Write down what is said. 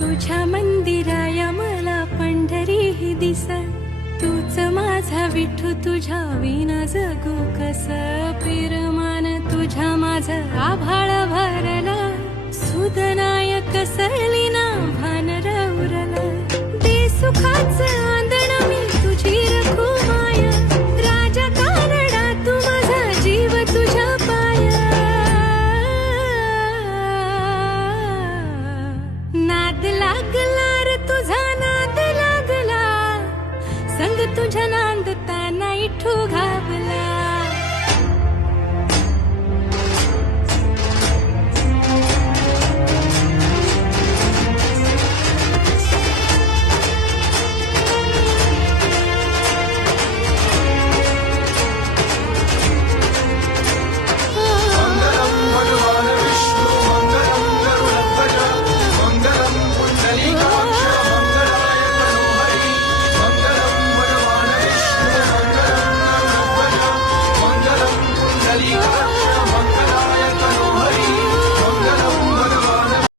तुझ्या मंदिराया मला पंढरी ही दिस, तूच माझा विठू, तुझ्या विना जगू कस. पिरमान तुझ्या माझ आभाळ भरला, सुदनाय कसली ना भान रवरला. दे सुखाच आंदण मी तुझी रखू माया, राजा तारडा तू माझा जीव तुझ्या पाया. नाद लागला रे तुझा नाद लागला, संग तुझ्या